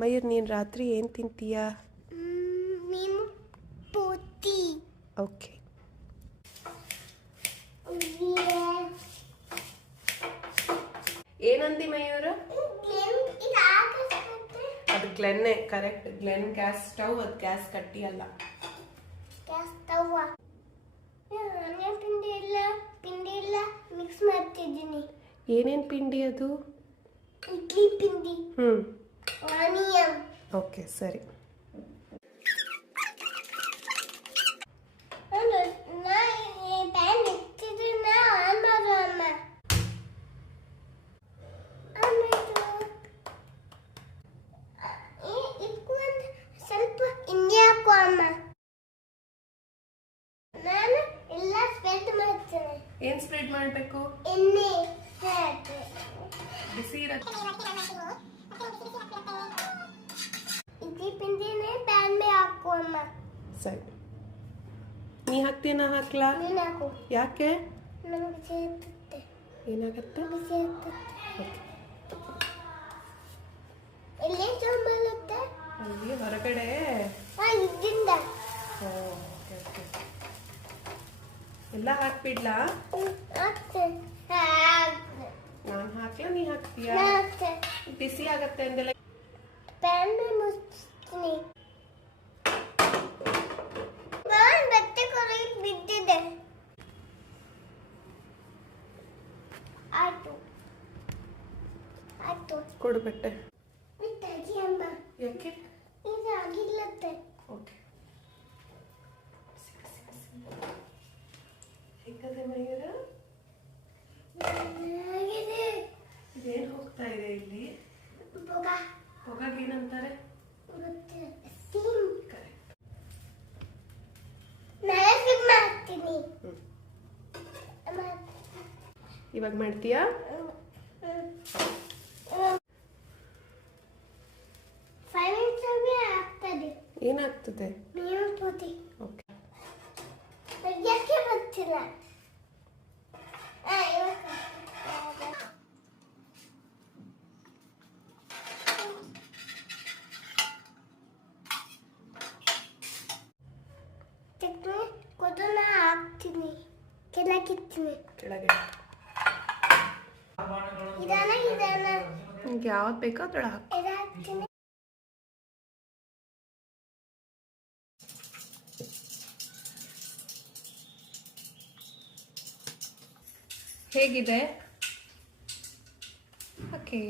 ಮಯೂರ್, ನೀನು ರಾತ್ರಿ ಏನು ತಿಂತೀಯಾ? ಮೀನು ಪೂತಿ. ಓಕೆ. ಏನಂದಿ ಮಯೂರ? ಅದು ಗ್ಲೆನ್ನೇ, ಕರೆಕ್ಟ್. ಗ್ಲೆನ್ ಗ್ಯಾಸ್ ಸ್ಟವ್, ಅದು ಗ್ಯಾಸ್ ಕಟ್ಟಿ ಅಲ್ಲ. Gas stove. ಪಿಂಡಿ ಎಲ್ಲ ಮಿಕ್ಸ್ ಮಾಡ್ತಿದ್ದೀನಿ. ಏನೇನು ಪಿಂಡಿ ಅದು? ಇಡ್ಲಿ ಪಿಂಡಿ. ಆನಿಯನ್. ಓಕೆ, ಸರಿ. ಸ್ವಲ್ಪ ಇಂಡಿಯಾ ಅಮ್ಮ. ನಾನು ಎಲ್ಲ ಸ್ಪ್ರೆಡ್ ಮಾಡ್ತೇನೆ. ಏನು ಸ್ಪ್ರೆಡ್ ಮಾಡಬೇಕು? ಎಣ್ಣೆ ಬಿಸಿ ಇರತ್ತೆ. ಇಡ್ಲಿ ಪಿಂಡಿನೇ ಪ್ಯಾನ್ ಮೇಲೆ ಹಾಕು ಅಮ್ಮ. ಸರಿ. ನೀ ಹಾಕ್ತೀನ ಹಾಕ್ಲಾ? ನೀನು ಹಾಕು. ಯಾಕೆ? ನಮಗೆ ಸೇರ್ತದೆ. ಏನಾಗತ್ತೆ? ಸೇರ್ತದೆ. ಎಲ್ಲಿ ಚೊಂಬರುತ್ತೆ? ಅಲ್ಲಿ ಹೊರಗಡೆ. ಇದ್ದಿಂದ. Okay okay. ಎಲ್ಲ ಹಾಕ್ಬಿಡ್ಲಾ? ನಾನು ಹಾಕ್ಲಾ, ನೀ ಹಾಕ್ತೀಯಾ? ಬಿಸಿ ಆಗತ್ತೆ ಅಂದೆಲ್ಲ. ಪ್ಯಾನ್ ಮುಚ್ತೀನಿ. ಬಟ್ಟೆ ಕೊರಗೆ ಬಿದ್ದಿದೆ. ಆಯ್ತು ಆಯ್ತು. ಕೊಡು ಬಟ್ಟೆ. ಬಿಟ್ಟಾಗಿ ಅಮ್ಮ. ಯಾಕೆ? ಇದು ಆಗಿಲ್ಲತ್ತೆ. ಓಕೆ. ಹೇಗದೆ ಮಯೂರ? ಇದೇನು ಹೋಗ್ತಾ ಇದೆ ಇಲ್ಲಿ? ಹೊಗಾಗಿ ಏನಂತಾರೆ? ಕರೆಕ್ಟ್. ಮಾಡ್ತೀನಿ. ಇವಾಗ ಮಾಡ್ತೀಯಾ? ಏನಾಗ್ತದೆ? ಓಕೆ. ಯಾಕೆ ಗೊತ್ತಿಲ್ಲ. ಚಟ್ನಿ ಕೊದನ ಹಾಕ್ತೀನಿ. ಕೆಳಗಿಡ್ತೀನಿ. ಕೆಳಗೆ. ನಿಮ್ಗೆ ಯಾವ್ದು ಬೇಕೋ ಅದ್ರೊಳಗೆ ಹಾಕ್ತೀನಿ. ಹೇಗಿದೆ? ಓಕೆ.